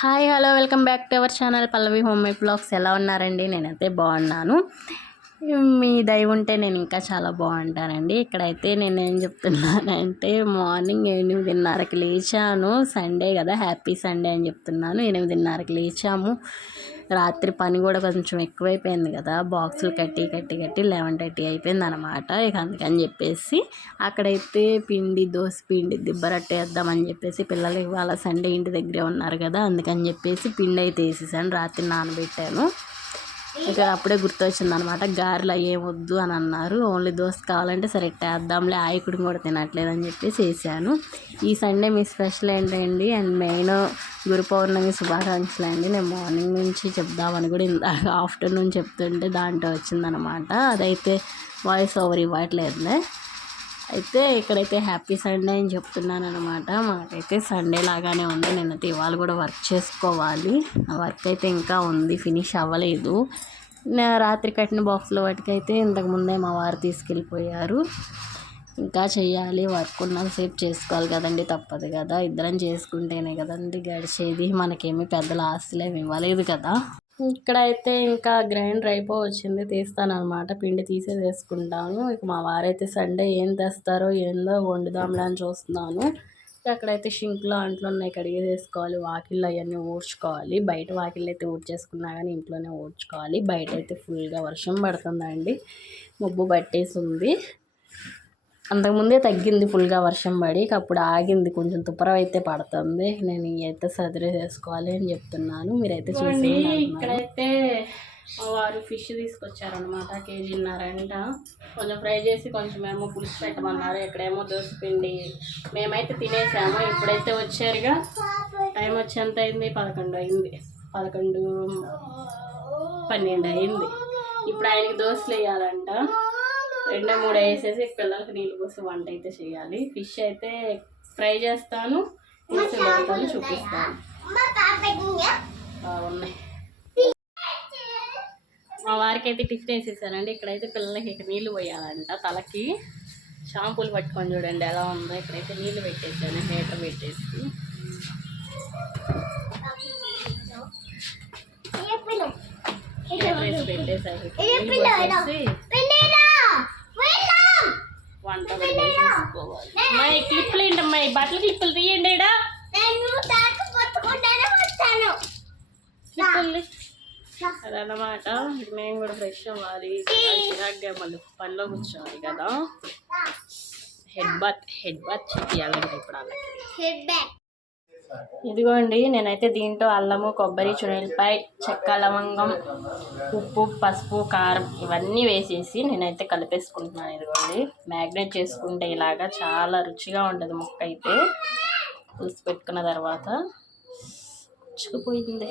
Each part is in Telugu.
Hi hello welcome back to our channel Pallavi home made vlogs. ఎలా ఉన్నారండి? నేనైతే బాగున్నాను. మీ దయ ఉంటే నేను ఇంకా చాలా బాగుంటానండి. ఇక్కడైతే నేను ఏం చెప్తున్నానంటే మార్నింగ్ ఎనిమిదిన్నరకి లేచాను. సండే కదా హ్యాపీ సండే అని చెప్తున్నాను. ఎనిమిదిన్నరకి లేచాము. రాత్రి పని కూడా కొంచెం ఎక్కువైపోయింది కదా. బాక్సులు కట్టి కట్టి కట్టి లెవెన్ థర్టీ అయిపోయింది అనమాట ఇక అందుకని చెప్పేసి అక్కడైతే పిండి దోశ పిండి దిబ్బరట్ట వేద్దామని చెప్పేసి పిల్లలు ఇవాళ సండే ఇంటి దగ్గరే ఉన్నారు కదా. అందుకని చెప్పేసి పిండి అయితే వేసేసాను. రాత్రి నానబెట్టాను. ఇక అప్పుడే గుర్తొచ్చింది అనమాట గారెలు ఏం వద్దు అని అన్నారు. ఓన్లీ దోశ కావాలంటే సరే వేద్దాంలే ఆయకుడు కూడా తినట్లేదు అని చెప్పేసి వేసాను ఈ సండే మీ స్పెషల్ ఏంటండి? అండ్ మెయిన్ గురు పౌర్ణమి శుభాకాంక్షలు అండి. నేను మార్నింగ్ నుంచి చెప్దామని కూడా ఇందాక ఆఫ్టర్నూన్ చెప్తుంటే దాంట్లో వచ్చిందనమాట. అదైతే వాయిస్ ఓవర్ ఇవ్వట్లేదులే. అయితే ఇక్కడైతే హ్యాపీ సండే అని చెప్తున్నాను అనమాట మాకైతే సండే లాగానే ఉంది. నేనైతే ఇవాళ కూడా వర్క్ చేసుకోవాలి. ఆ వర్క్ అయితే ఇంకా ఉంది. ఫినిష్ అవ్వలేదు. రాత్రి కట్టిన బాక్స్లో వాటికైతే ఇంతకుముందే మా వారు తీసుకెళ్ళిపోయారు. ఇంకా చేయాలి వర్క్ ఉన్నంతసేపు చేసుకోవాలి కదండి. తప్పదు కదా. ఇద్దరం చేసుకుంటేనే కదండి గడిచేది. మనకేమి పెద్దల ఆస్తులు ఏమి ఇవ్వలేదు కదా. ఇక్కడైతే ఇంకా గ్రైండర్ అయిపో వచ్చింది తీస్తాను అనమాట పిండి తీసే వేసుకుంటాను ఇక మా వారైతే సండే ఏం తెస్తారో ఏందో వండుదాంలే అని చూస్తున్నాను. అక్కడైతే షింక్లో అంట్లో ఉన్నాయి కడిగి వేసుకోవాలి. వాకిళ్ళు అవన్నీ ఊడ్చుకోవాలి. బయట వాకిళ్ళు అయితే ఊడ్చేసుకున్నా కానీ ఇంట్లోనే ఊడ్చుకోవాలి. బయట అయితే ఫుల్గా వర్షం పడుతుందండి. ముబ్బు పట్టేసి ఉంది అంతకుముందే తగ్గింది ఫుల్గా వర్షం పడి అప్పుడు ఆగింది. కొంచెం తుప్పరం అయితే పడుతుంది. నేను అయితే సర్జరీ చేసుకోవాలి అని చెప్తున్నాను. మీరైతే చూసి ఇక్కడైతే వారు ఫిష్ తీసుకొచ్చారనమాట కేజీన్నరంట. కొంచెం ఫ్రై చేసి కొంచెం ఏమో పులుసు పెట్టమన్నారు. ఇక్కడేమో పిండి మేమైతే తినేసాము. ఇప్పుడైతే వచ్చారుగా. టైం వచ్చేంత అయింది? పదకొండు అయింది. పదకొండు పన్నెండు అయింది. ఇప్పుడు ఆయనకి దోశలు వేయాలంట. రెండో మూడు వేసేసి పిల్లలకి నీళ్ళు పోసి వంట అయితే చేయాలి. ఫిష్ అయితే ఫ్రై చేస్తాను చూపిస్తాను. బాగున్నాయి. మా వారికి అయితే టిఫిన్ వేసేసానండి. ఇక్కడైతే పిల్లలకి ఇక నీళ్ళు పోయాలంట తలకి. షాంపూలు పట్టుకొని చూడండి ఎలా ఉందో. ఇక్కడైతే నీళ్ళు పెట్టేసాను హీటర్ పెట్టేసి. పెట్టేసాను వంట చేసుకోవాలి. అమ్మాయి క్లిప్లు ఏంటమ్మాయి బట్టల క్లిప్పులు తీయండి. క్లిప్పులు అదన్నమాట మేము కూడా ఫ్రెష్ అవ్వాలి. చిరాగ్గా మళ్ళీ పనిలో కూర్చోవాలి కదా. హెడ్ బాత్ హెడ్ బాత్ చేయాలంటే ఇప్పుడు వాళ్ళకి. ఇదిగోండి నేనైతే దీంట్లో అల్లము కొబ్బరి చునెలపాయ చెక్క లవంగం ఉప్పు పసుపు కారం ఇవన్నీ వేసేసి నేనైతే కలిపేసుకుంటున్నాను ఇదిగోండి. మ్యాగ్నేట్ చేసుకుంటే ఇలాగా చాలా రుచిగా ఉంటుంది ముక్క అయితే. పులుసు పెట్టుకున్న తర్వాత చుకుపోయింది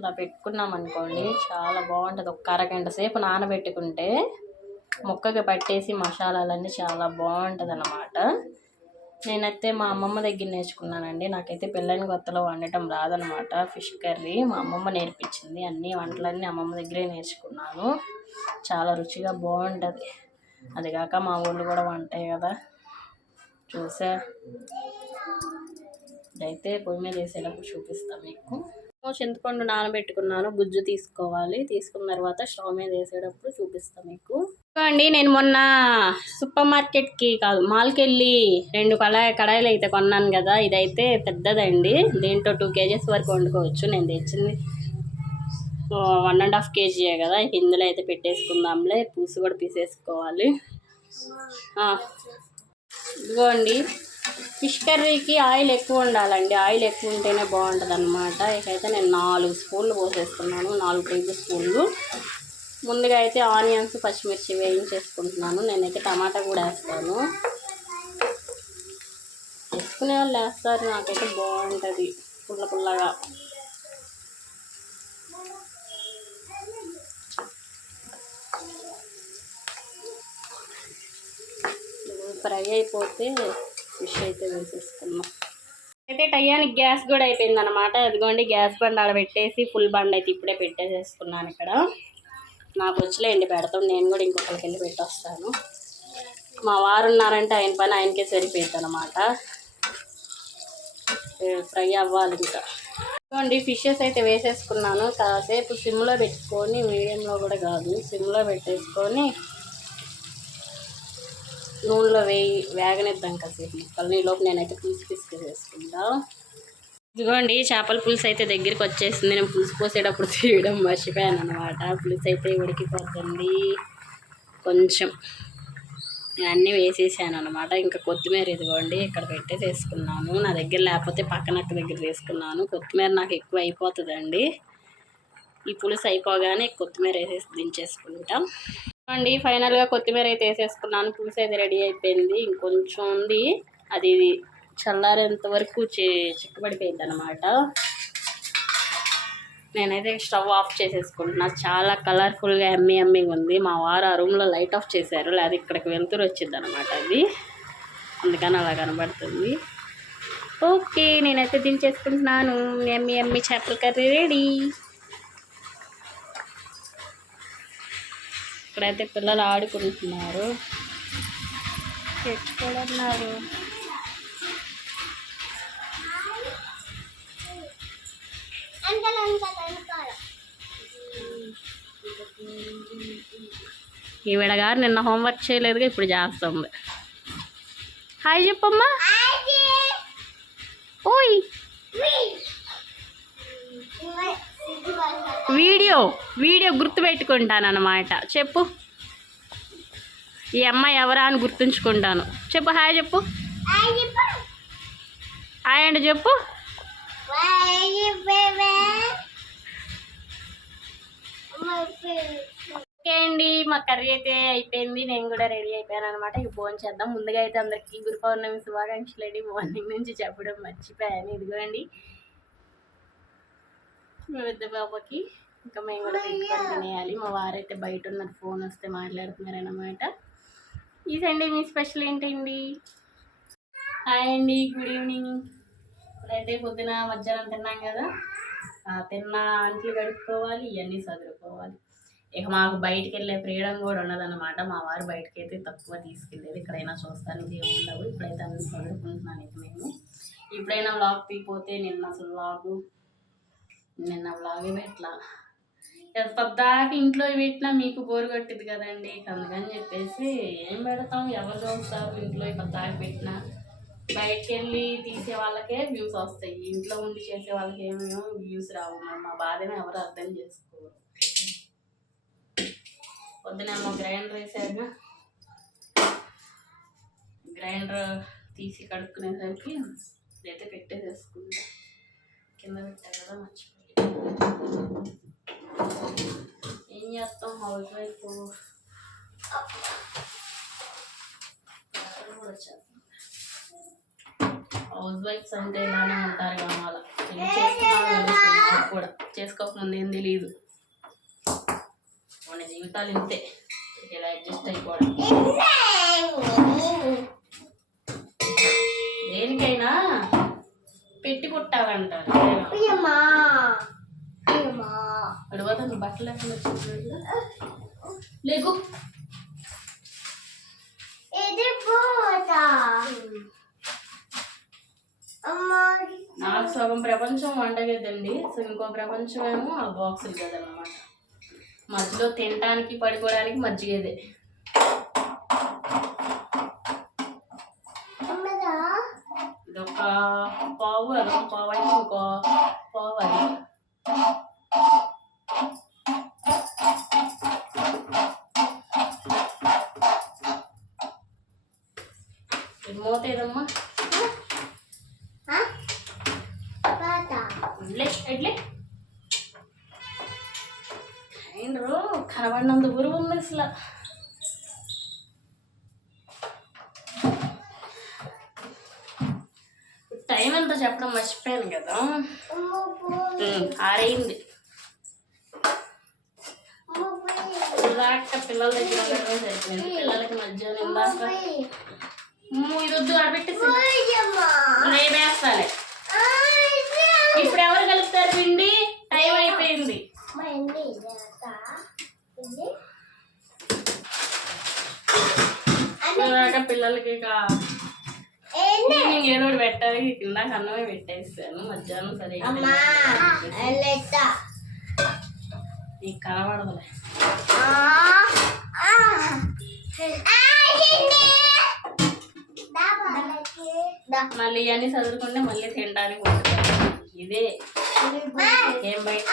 ఇలా పెట్టుకున్నాం అనుకోండి చాలా బాగుంటుంది. ఒక అరగంట సేపు నానబెట్టుకుంటే ముక్కకి పట్టేసి మసాలాలన్నీ చాలా బాగుంటుంది అన్నమాట నేనైతే మా అమ్మమ్మ దగ్గర నేర్చుకున్నానండి. నాకైతే పెళ్ళైన కొత్తలో వండటం రాదనమాట ఫిష్ కర్రీ మా అమ్మమ్మ నేర్పించింది. అన్ని వంటలన్నీ అమ్మమ్మ దగ్గరే నేర్చుకున్నాను. చాలా రుచిగా బాగుంటుంది. అది కాక మా ఊళ్ళు కూడా వంటాయి కదా. చూసా. ఇదైతే పొయ్యి మీద వేసేటప్పుడు చూపిస్తాను మీకు. చింతపండు నానబెట్టుకున్నాను గుజ్జు తీసుకోవాలి. తీసుకున్న తర్వాత స్టవ్ మీద వేసేటప్పుడు చూపిస్తాను మీకు. అండి నేను మొన్న సూపర్ మార్కెట్కి కాదు మాల్కి వెళ్ళి రెండు కడాయి కడాయిలు అయితే కొన్నాను కదా ఇదైతే పెద్దదండి. దీంట్లో టూ కేజెస్ వరకు వండుకోవచ్చు. నేను తెచ్చింది వన్ అండ్ హాఫ్ కేజీయే కదా ఇందులో అయితే పెట్టేసుకుందాంలే. పూసు కూడా పీసేసుకోవాలి ఇదిగోండి ఫిష్ కర్రీకి ఆయిల్ ఎక్కువ ఉండాలండి. ఆయిల్ ఎక్కువ ఉంటేనే బాగుంటుంది అనమాట ఇకైతే నేను నాలుగు స్పూన్లు పోసేస్తున్నాను నాలుగు టేబుల్ స్పూన్లు. ముందుగా అయితే ఆనియన్స్ పచ్చిమిర్చి వేయించేసుకుంటున్నాను. నేనైతే టమాటా కూడా వేస్తాను. వేసుకునే వాళ్ళు వేస్తారు. నాకైతే బాగుంటుంది. పుల్ల పుల్లగా. ఫ్రై అయిపోతే ఫిష్ అయితే వేసేసుకున్నాం. అయితే టయానికి గ్యాస్ కూడా అయిపోయింది అనమాట అదిగోండి గ్యాస్ బండ్ ఆడ పెట్టేసి ఫుల్ బండ్ అయితే ఇప్పుడే పెట్టేసేసుకున్నాను ఇక్కడ. నాకు వచ్చలేండి పెడతాం నేను కూడా ఇంకొకరికి వెళ్ళి పెట్టొస్తాను. మా వారు ఉన్నారంటే ఆయన పని ఆయనకే సరిపోయింది అనమాట ఫ్రై అవ్వాలి ఇంకా. చూడండి ఫిషెస్ అయితే వేసేసుకున్నాను. కాసేపు సిమ్లో పెట్టుకొని మీడియంలో కూడా కాదు సిమ్లో పెట్టేసుకొని నూనెలో వేయి వేగనిద్దాం కాసేపు. ముక్కల్ని ఈ లోపు నేనైతే పులుసు పిసికేసేసుకుంటా ఇదిగోండి చేపల పులుసు అయితే దగ్గరికి వచ్చేసింది. నేను పులుసు పోసేటప్పుడు తీయడం మర్చిపోయాను అనమాట పులుసు అయితే ఉడికిపోతుంది. కొంచెం అన్నీ వేసేసాను అనమాట ఇంకా కొత్తిమీర ఇదిగోండి ఇక్కడ పెట్టే వేసుకున్నాను నా దగ్గర లేకపోతే పక్కన అక్క దగ్గర తీసుకున్నాను. కొత్తిమీర నాకు ఎక్కువ అయిపోతుందండి. ఈ పులుసు అయిపోగానే కొత్తిమీర వేసేసి దించేసుకుంటాం. అండి ఫైనల్గా కొత్తిమీర అయితే వేసేసుకున్నాను. పులుసు అయితే రెడీ అయిపోయింది. ఇంకొంచెం ఉంది. అది చల్లారేంత వరకు చిక్కబడిపోయింది అనమాట నేనైతే స్టవ్ ఆఫ్ చేసేసుకుంటున్నా. చాలా కలర్ఫుల్గా ఎమ్మి ఎమ్మిగా ఉంది. మా వారు ఆ రూమ్లో లైట్ ఆఫ్ చేశారు. లేదా ఇక్కడికి వెళ్తురు వచ్చింది అనమాట అది. అందుకని అలా కనబడుతుంది. ఓకే నేనైతే దించేసుకుంటున్నాను. ఎమ్మి ఎమ్మి చేపల కర్రీ రెడీ. ఇక్కడైతే పిల్లలు ఆడుకుంటున్నారు. తెచ్చుకోవడన్నారు ఈవిడ గారు నిన్న హోంవర్క్ చేయలేదుగా ఇప్పుడు చేస్తుంది. హాయ్ చెప్పమ్మా. ఓయ్. వీడియో వీడియో గుర్తుపెట్టుకుంటానన్నమాట. చెప్పు. ఈ అమ్మాయి ఎవరా అని గుర్తుంచుకుంటాను. చెప్పు హాయ్ చెప్పు. హాయ్ అంటే చెప్పు. ఓకే అండి మా కర్రీ అయితే అయిపోయింది. నేను కూడా రెడీ అయిపోయాను అనమాట ఇక ఫోన్ చేద్దాం. ముందుగా అయితే అందరికీ గురు పౌర్ణమి శుభాకాంక్షలు అండి. మార్నింగ్ నుంచి చెప్పడం మర్చిపోయాను. ఇదిగోండి. మా పెద్ద బాబుకి ఇంకా మేము కూడా పెట్టుకొని తినేయాలి. మా వారైతే బయట ఉన్నారు ఫోన్ వస్తే మాట్లాడుతున్నారనమాట ఇదండి మీ స్పెషల్ ఏంటండి? హాయ్ అండి గుడ్ ఈవినింగ్. ఇప్పుడైతే పొద్దున మధ్యాహ్నం తిన్నాం కదా. ఆ తిన్న అంట్లు కడుక్కోవాలి ఇవన్నీ చదువుకోవాలి ఇక మాకు బయటికి వెళ్ళే ఫ్రీడమ్ కూడా ఉండదన్నమాట. మా వారు బయటకి అయితే తక్కువ తీసుకెళ్ళేది. ఎక్కడైనా చూస్తానికి ఏమి ఉండవు. ఇప్పుడైతే అన్ని చదువుకుంటున్నాను ఇక మేము. ఇప్పుడైనా వ్లాగ్ తీపోతే నిన్న అసలు వ్లాగు నిన్న వ్లాగే పెట్టలా. పద్దాక ఇంట్లో పెట్టినా మీకు బోరు కొట్టింది కదండి అందుకని చెప్పేసి ఏం పెడతాం ఎవరు చూస్తారు ఇంట్లో పద్దాక పెట్టినా. బయటకు వెళ్ళి తీసే వాళ్ళకే వ్యూస్ వస్తాయి ఇంట్లో ఉండి చేసే వాళ్ళకి ఏమేమో వ్యూస్ రావు మరి మా బాధను ఎవరు అర్థం చేసుకోరు. పొద్దునేమో గ్రైండర్ వేసాను గ్రైండర్ తీసి కడుక్కునేసరికి ఇదైతే పెట్టేసేసుకుంటా. కింద పెట్టా కదా మర్చిపోయి. ఏం చేస్తాం హౌస్ వైఫ్ హౌస్ వైఫ్స్ అంటే ఇలానే ఉంటారు నాకు కూడా చేసుకోకముందు ఏం తెలియదు మన జీవితాలు ఇంతే ఇలా అడ్జస్ట్ అయిపోవడం దేనికైనా పెట్టి పుట్టాలంటారు అడవదా బట్టలు ఎక్కడ లేకు. నాకు సగం ప్రపంచం వంటగదండి సో ఇంకో ప్రపంచం ఏమో ఆ బాక్సులు కదన్నమాట. మధ్యలో తినడానికి పడుకోవడానికి మజ్జిగదే. ఇదొక పావు అదొక పావు అయితే ఆరైంది. పిల్లల దగ్గర సరిపోయింది. పిల్లలకి మధ్యాహ్నం ఇందాక ఆడబెట్టేసి ఇప్పుడు ఎవరు కలుపుతారు పిండి? టైం అయిపోయింది. పిల్లలకి ఇక ఈవినింగ్ ఏదో ఒకటి పెట్టాలి. ఇందాక అన్నమే పెట్టేస్తాను. మధ్యాహ్నం సరే. నీకు కనబడదులే. మళ్ళీ ఇవన్నీ చదువుకుంటే మళ్ళీ తినడానికి ఇదే. ఏం బయట?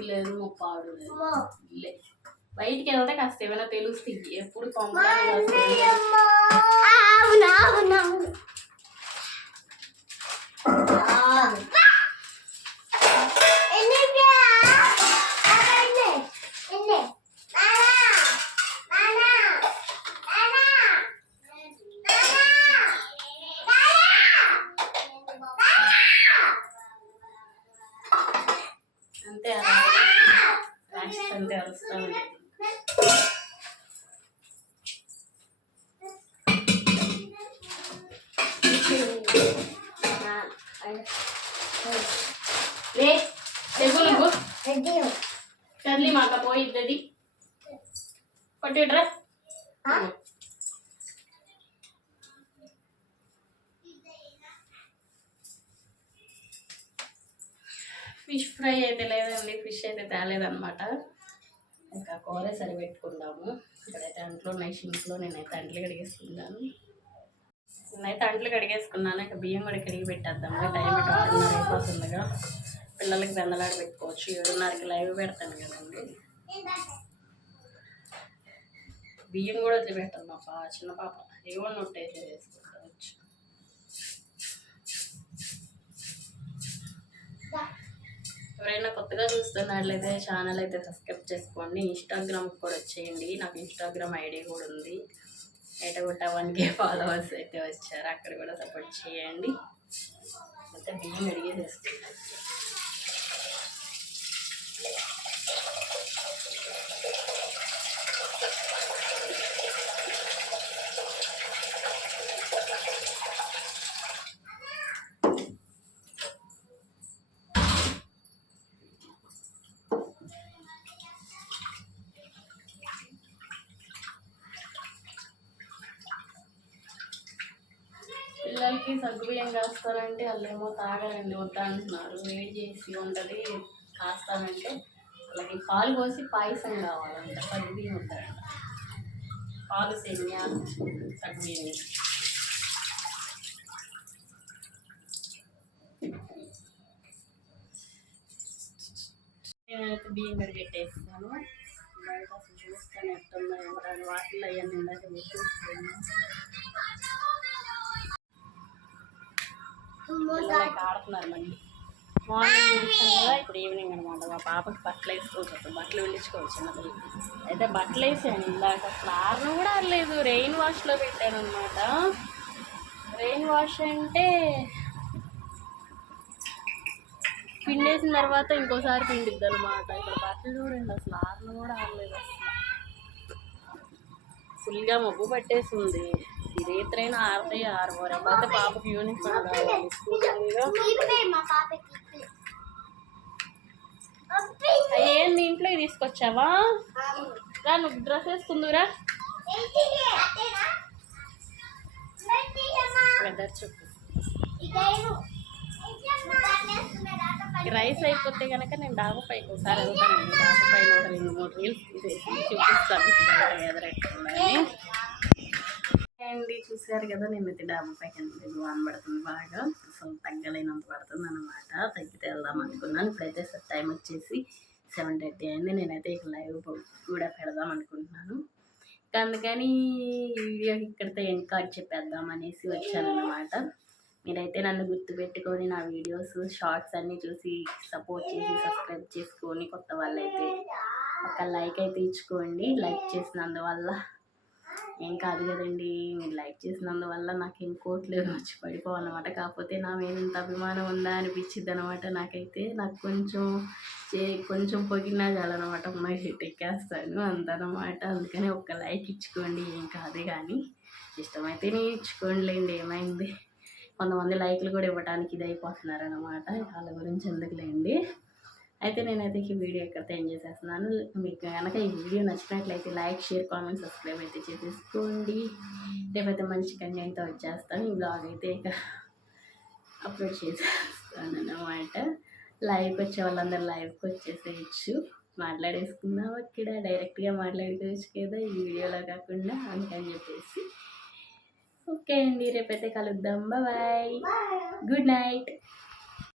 లేదు ముప్పాడు లేదు. బయటికి వెళ్తే కాస్త ఏమైనా తెలుస్తుంది. ఎప్పుడు పంపాలి కొట్టిడ్రా ఫిష్ ఫ్రై అయితే లేదండి ఫిష్ అయితే తేలేదన్నమాట. ఇంకా కూర సరి పెట్టుకుందాము ఇక్కడైతే అంట్లో ఉన్నాయి షింక్లో నేనైతే అంట్లు కడిగేసుకున్నాను. నేనైతే అంట్లు కడిగేసుకున్నాను ఇక బియ్యం కూడా కడిగి పెట్టేద్దాము. టైం ఆరున్నర అయిపోతుందిగా. పిల్లలకి బెందలాడి పెట్టుకోవచ్చు. ఏడున్నరకి లైవ్ పెడతాను కదండి. బియ్యం కూడా వదిలిపెట్టాను మా పా చిన్న పాప. ఏమో నొట్టేసి వేసుకోవచ్చు ఎవరైనా కొత్తగా చూస్తున్నట్లయితే ఛానల్ అయితే సబ్స్క్రైబ్ చేసుకోండి. ఇన్స్టాగ్రామ్కి కూడా వచ్చేయండి. నాకు ఇన్స్టాగ్రామ్ ఐడి కూడా ఉంది. ఎటగొట్ట వన్ కే ఫాలోవర్స్ అయితే వచ్చారు. అక్కడ కూడా సపోర్ట్ చేయండి. అయితే బియ్యం అడిగేసేస్తున్నాను పిల్లలకి సగ్గుబియ్యం కాస్తానంటే వాళ్ళేమో తాగాలండి వద్దా అంటున్నారు. వేడి చేసి ఉంటుంది కాస్తానంటే వాళ్ళకి పాలు పోసి పాయసం కావాలంట సగ్గుబియ్యం వద్దంట పాలు సేమియా సగ్గుబియ్యం నేనైతే బియ్యం కడిగి పెట్టేస్తాను. బయట అసలు చూస్తాను ఎట్టున్నాయి దాని వాటిలో అవన్నీ ఇందాక చూస్తున్నాను ఆడుతున్నారు మళ్ళీ మార్నింగ్ ఇప్పుడు ఈవినింగ్ అనమాట మా పాపకి బట్టలు వేసుకోవచ్చు బట్టలు వెళ్ళించుకోవచ్చు అయితే బట్టలు వేసాను ఇందాక. అసలు ఆరను కూడా ఆరలేదు. రెయిన్ వాష్లో పెట్టాను అనమాట రెయిన్ వాష్ అంటే పిండేసిన తర్వాత ఇంకోసారి పిండిద్ది అనమాట ఇక్కడ బట్టలు చూడండి. అసలు ఆరను కూడా ఆరలేదు అసలు. ఫుల్గా మబ్బు పట్టేసింది. ఇది రేత్రైనా ఆరుతాయి ఆరుకోరు అయితే పాపకి యూనిఫామ్ కావాలి స్కూల్ ఏంది ఇంట్లో తీసుకొచ్చావా? రా నువ్వు డ్రెస్ వేసుకుందురా వెదర్ చెప్పు. రైస్ అయిపోతే కనుక నేను డాబా పైకి ఒకసారి వెళ్తానండి. డాబా పైన ఒక రెండు మూడు రీల్స్ చూపిస్తాను. వెదర్ అండి. చూసారు కదా నేనైతే డాబా పైకి వెళ్ళలేదు వాన పడుతుంది బాగా. అసలు తగ్గలేనంత పడుతుంది అనమాట తగ్గితే వెళ్దాం అనుకున్నాను. ఇప్పుడైతే టైం వచ్చేసి సెవెన్ థర్టీ అయింది. నేనైతే ఇక లైవ్ కూడా పెడదాం అనుకుంటున్నాను. అందుకని ఈ వీడియో ఇక్కడితో ఎండ్ కార్డ్ చెప్పేద్దాం అనేసి వచ్చానమాట మీరైతే నన్ను గుర్తుపెట్టుకొని నా వీడియోస్ షార్ట్స్ అన్నీ చూసి సపోర్ట్ చేసి సబ్స్క్రైబ్ చేసుకొని కొత్త వాళ్ళైతే ఒక లైక్ అయితే ఇచ్చుకోండి. లైక్ చేసినందువల్ల ఏం కాదు కదండి. మీరు లైక్ చేసినందువల్ల నాకు ఏం కోట్లేదు వచ్చి పడిపోవన్నమాట కాకపోతే నా మీద ఇంత అభిమానం ఉందా అనిపించింది అనమాట నాకైతే. నాకు కొంచెం చే కొంచెం పొగినా చాలన్నమాట. అమ్మాయి హిట్ ఎక్కేస్తాను అంతనమాట అందుకని ఒక్క లైక్ ఇచ్చుకోండి ఏం కాదు కానీ ఇష్టమైతే నేను ఇచ్చుకోండిలేండి ఏమైంది. కొంతమంది లైక్లు కూడా ఇవ్వడానికి ఇది అయిపోతున్నారు అనమాట వాళ్ళ గురించి ఎందుకులేండి. అయితే నేనైతే ఈ వీడియో ఎక్కడితో ఎండ్ చేసేస్తున్నాను. మీకు కనుక ఈ వీడియో నచ్చినట్లయితే లైక్ షేర్ కామెంట్ సబ్స్క్రైబ్ అయితే చేసేసుకోండి. రేపైతే మంచి కంటెంట్తో వచ్చేస్తాను. ఈ బ్లాగ్ అయితే ఇక అప్లోడ్ చేసేస్తాను అన్నమాట లైవ్కి వచ్చే వాళ్ళందరూ లైవ్కి వచ్చేసేయచ్చు. మాట్లాడేసుకుందాం అక్కడ డైరెక్ట్గా మాట్లాడుకోవచ్చు కదా ఈ వీడియోలో కాకుండా అందుకని చెప్పేసి. ఓకే అండి రేపైతే కలుద్దాం. Bye good night